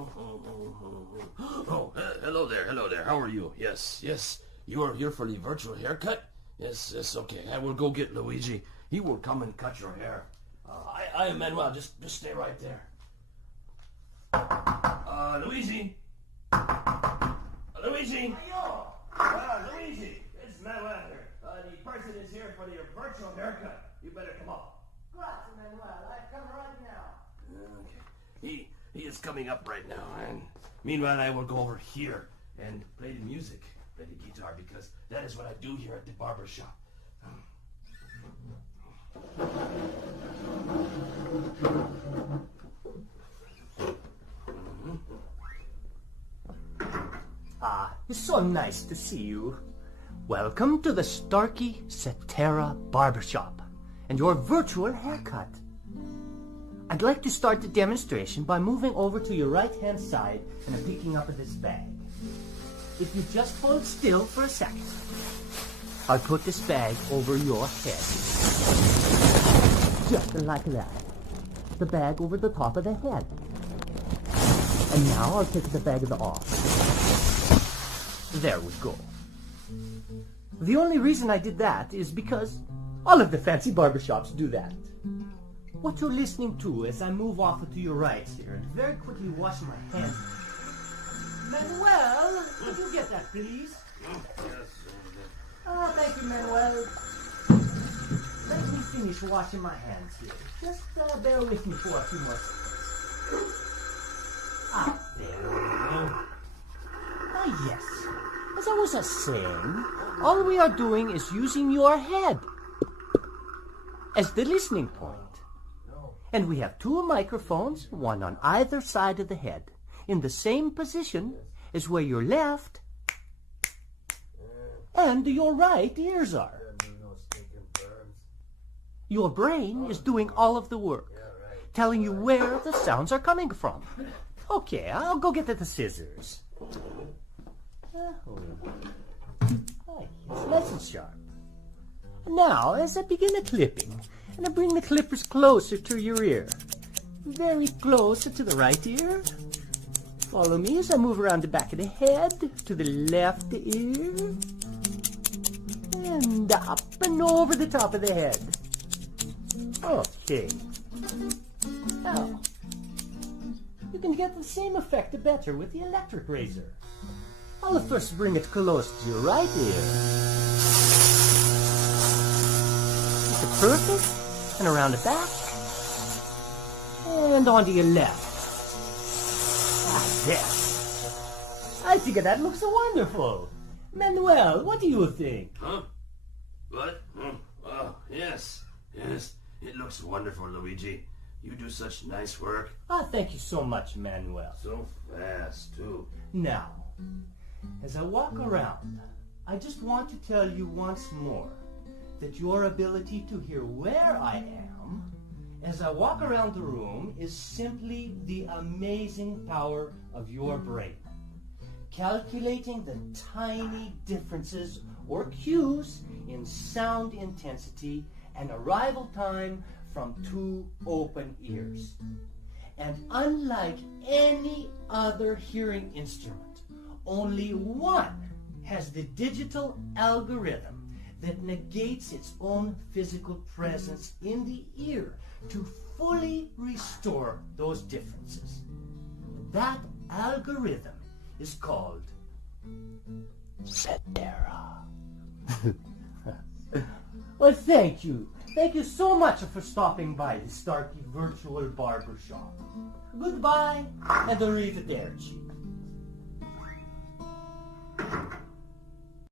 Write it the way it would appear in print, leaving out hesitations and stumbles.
Oh, hello there. How are you? Yes. You are here for the virtual haircut? Yes, okay. I will go get Luigi. He will come and cut your hair. I am Manuel. Just stay right there. Luigi? Luigi? Luigi, it's Manuel here. The person is here for your virtual haircut. You better come up. Grazie, Manuel. I come right now. Okay. He is coming up right now, and meanwhile I will go over here and play the music, play the guitar, because that is what I do here at the barber shop. It's so nice to see you. Welcome to the Starkey Cetera Barbershop and your virtual haircut. I'd like to start the demonstration by moving over to your right-hand side and picking up this bag. If you just hold still for a second, I'll put this bag over your head. Just like that. The bag over the top of the head. And now I'll take the bag off. There we go. The only reason I did that is because all of the fancy barbershops do that. What you're listening to as I move off to your right here and very quickly wash my hands. Manuel, would you get that, please? Yes. Thank you, Manuel. Let me finish washing my hands here. Just bear with me for a few more seconds. There we go. Yes. As I was saying, all we are doing is using your head as the listening point. And we have two microphones, one on either side of the head, in the same position as where your left and your right ears are. Your brain is doing all of the work, telling you where the sounds are coming from. Okay, I'll go get the scissors. It's nice and sharp. Now, as I begin the clipping, and I bring the clippers closer to your ear, very close to the right ear. Follow me as I move around the back of the head to the left ear, and up and over the top of the head. Okay. Now, you can get the same effect better with the electric razor. I'll first bring it close to your right ear. It's perfect. And around the back. And onto your left. There. I think that looks wonderful. Manuel, what do you think? Huh? What? Oh, yes. It looks wonderful, Luigi. You do such nice work. Thank you so much, Manuel. So fast, too. Now, as I walk around, I just want to tell you once more that your ability to hear where I am as I walk around the room is simply the amazing power of your brain. Calculating the tiny differences or cues in sound intensity and arrival time from two open ears. And unlike any other hearing instrument, only one has the digital algorithm that negates its own physical presence in the ear to fully restore those differences. That algorithm is called Cetera. Well, thank you. Thank you so much for stopping by the Starkey Virtual Barbershop. Goodbye and arrivederci.